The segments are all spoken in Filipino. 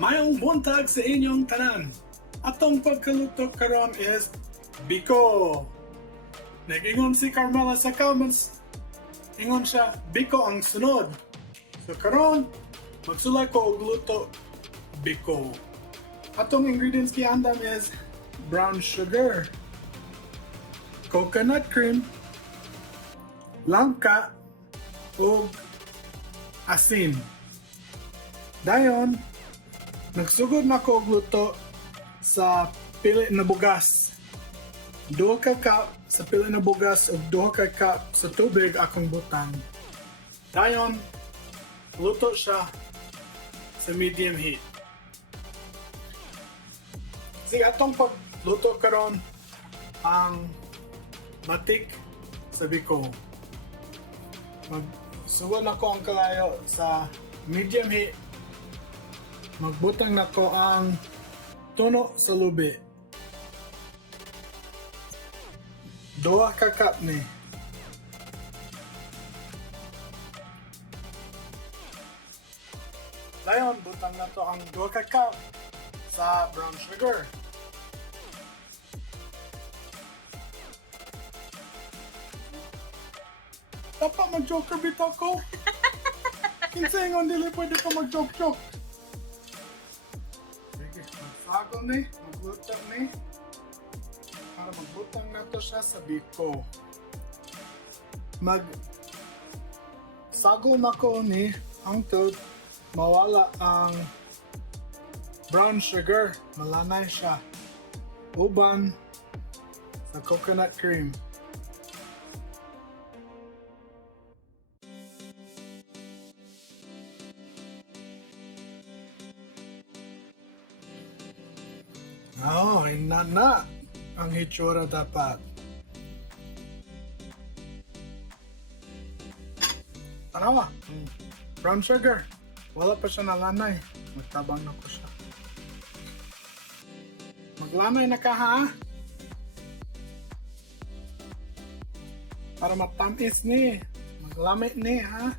Mayong buntag sa inyong tanan. Atong pagkaluto karon is Biko. Nag-ingon si Carmela sa comments, ingon siya, Biko ang sunod. So karon, magsulay ko og luto Biko. Atong ingredients giandam is brown sugar, coconut cream, langka, ug asin. Dayon, nagsugod na ko og luto sa pilit na bugas. 2 ka cup sa pilit na bugas ug 2 ka cup sa tubig akong butang. Dayon, luto siya sa medium heat. Sige, atong pagluto karon ang matik sa Biko. Magsugod na ko ang kalayo sa medium heat. Magbutang na ko ang tuno sa lubi. 2 ka cup ni. Dayon, butang na to ang 2 ka cup sa brown sugar. Dapat mag-joker bitaw ko. Kinsay ngon dili pwede ka mag-joke-joke. Magsagol ni, magluto ni, para magbutang na to siya sa Biko. Magsagol na ko ni hangtod mawala ang brown sugar, malanay siya. Uban sa coconut cream. Oh, na ang hitsura dapat. Tanawa, brown sugar. Wala pa siya nalanay. Magtabang na ko siya. Maglanay na ka ha? Para matamis ni. Maglamay ni ha?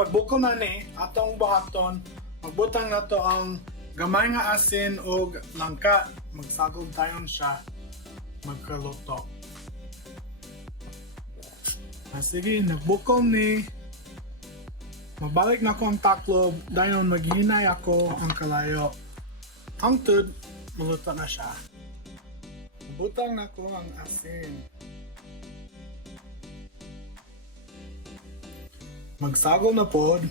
Pagbukol na ni, atong buhaton, magbutang na to ang gamay nga asin o langka. Magsagol tayon siya. Magkaluto. Sige, nagbukol ni. Mabalik na ko ang taklob. Dayon maghinay ako ang kalayo. Hangtod, maluto na siya. Butang na ko ang asin. Magsagol na pod.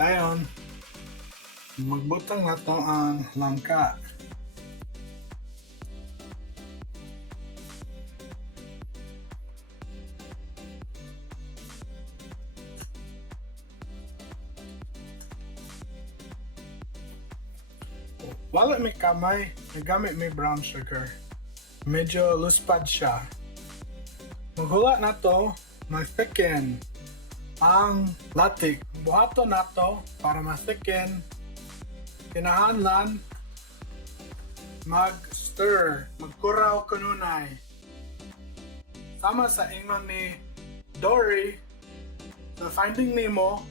Dayon, magbutang na to ang langka. Wala may kamay, nagamit may brown sugar. Medyo luspad siya. Maghula na to, mag-thicken ang latik. Buhato na to para ma-thicken. Kinahanglan mag-stir, magkuraw kanunay. Sama sa ingon ni Dory sa Finding Nemo,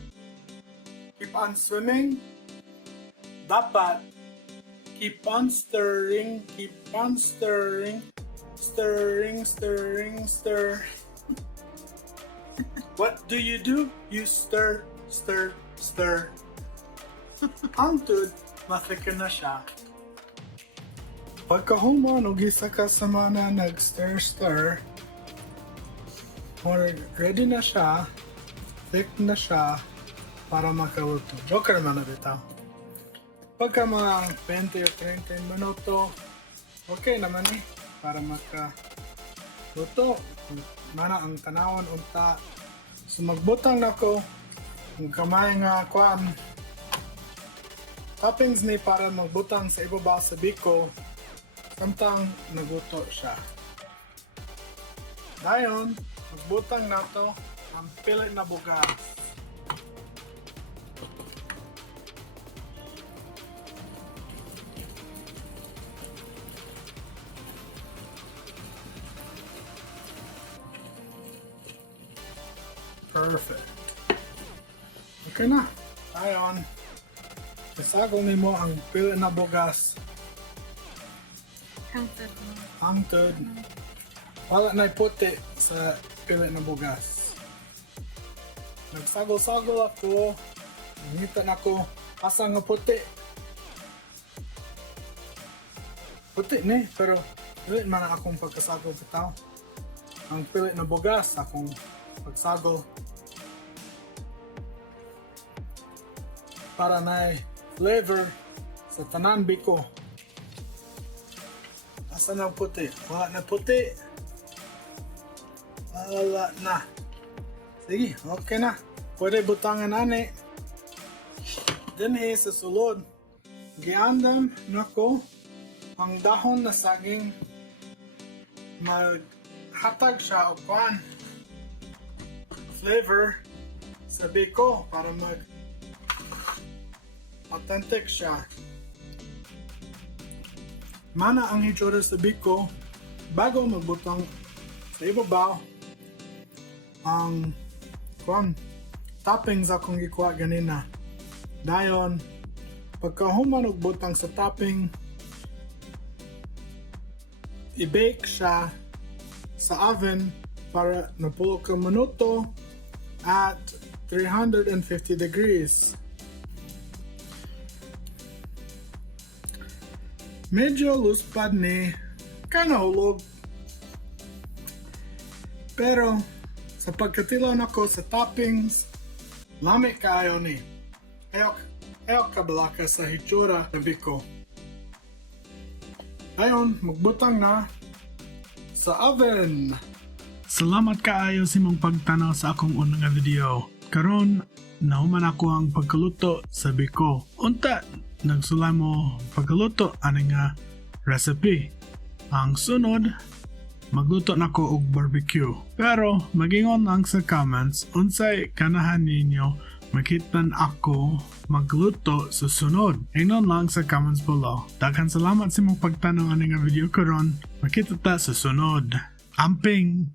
keep on swimming. Dapat keep on stirring, stirring, stir. What do? You stir, stir, stir. Hangtod, mathicken na siya. Pagkahuman, o gisa ka sa mana nag-stir, or ready na siya, thick na siya, para makaluto. Joker man na bitaw. Pagka mga 20 o 30 minuto, okay naman eh, para makaluto. Mana ang tanawon unta. So magbutang na ko ang kamay nga kwan. Toppings ni para magbutang sa ibabaw sa Biko. Samtang naguto siya. Dayon, magbutang na to ang pilit na bugas. Perfect. Okay na. Ayon. Isagol nimo ang pilit na bugas. Hangtod. Wala na'y puti sa pilit na bugas. Nagsagol-sagol ako. Nangita na ko. Asa nga puti. Puti ni, pero pilit man akong pagkasagol bitaw. Ang pilit na bugas akong pagsagol. Para na flavor sa tanan Biko. Asa na puti? Wala na puti. Wala na. Sige, okay na. Pwede butangan ani. Dinhi sa sulod, giandam nako ang dahon na saging. Maghatag siya og kwan flavor sa Biko para authentic siya. Mana ang hitsura sa Biko bago magbutang sa ibabaw ang toppings akong gikuha ganina. Dayon, pagkahuman og butang sa topping, i-bake siya sa oven para napulo ka minuto at 350 degrees. Medyo luspad ni kanahulog. Pero sa pagkatilaw nako sa toppings, lami kaayo ni. Ayaw kabalaka sa hitsura na Biko. Ayon, magbutang na sa oven. Salamat kaayo sa imong pagtanaw sa akong unang video. Karon, nahuman ako ang pagkaluto sa Biko. Unta, nagsulay mo pagkaluto ani nga recipe. Ang sunod, magluto nako og barbecue. Pero magingon lang sa comments unsay ganahan ninyo makitan ako magluto sa sunod. Ingnon lang sa comments below. Daghan salamat sa imong pagtanaw ani nga video karon. Makita ta sa sunod. Amping!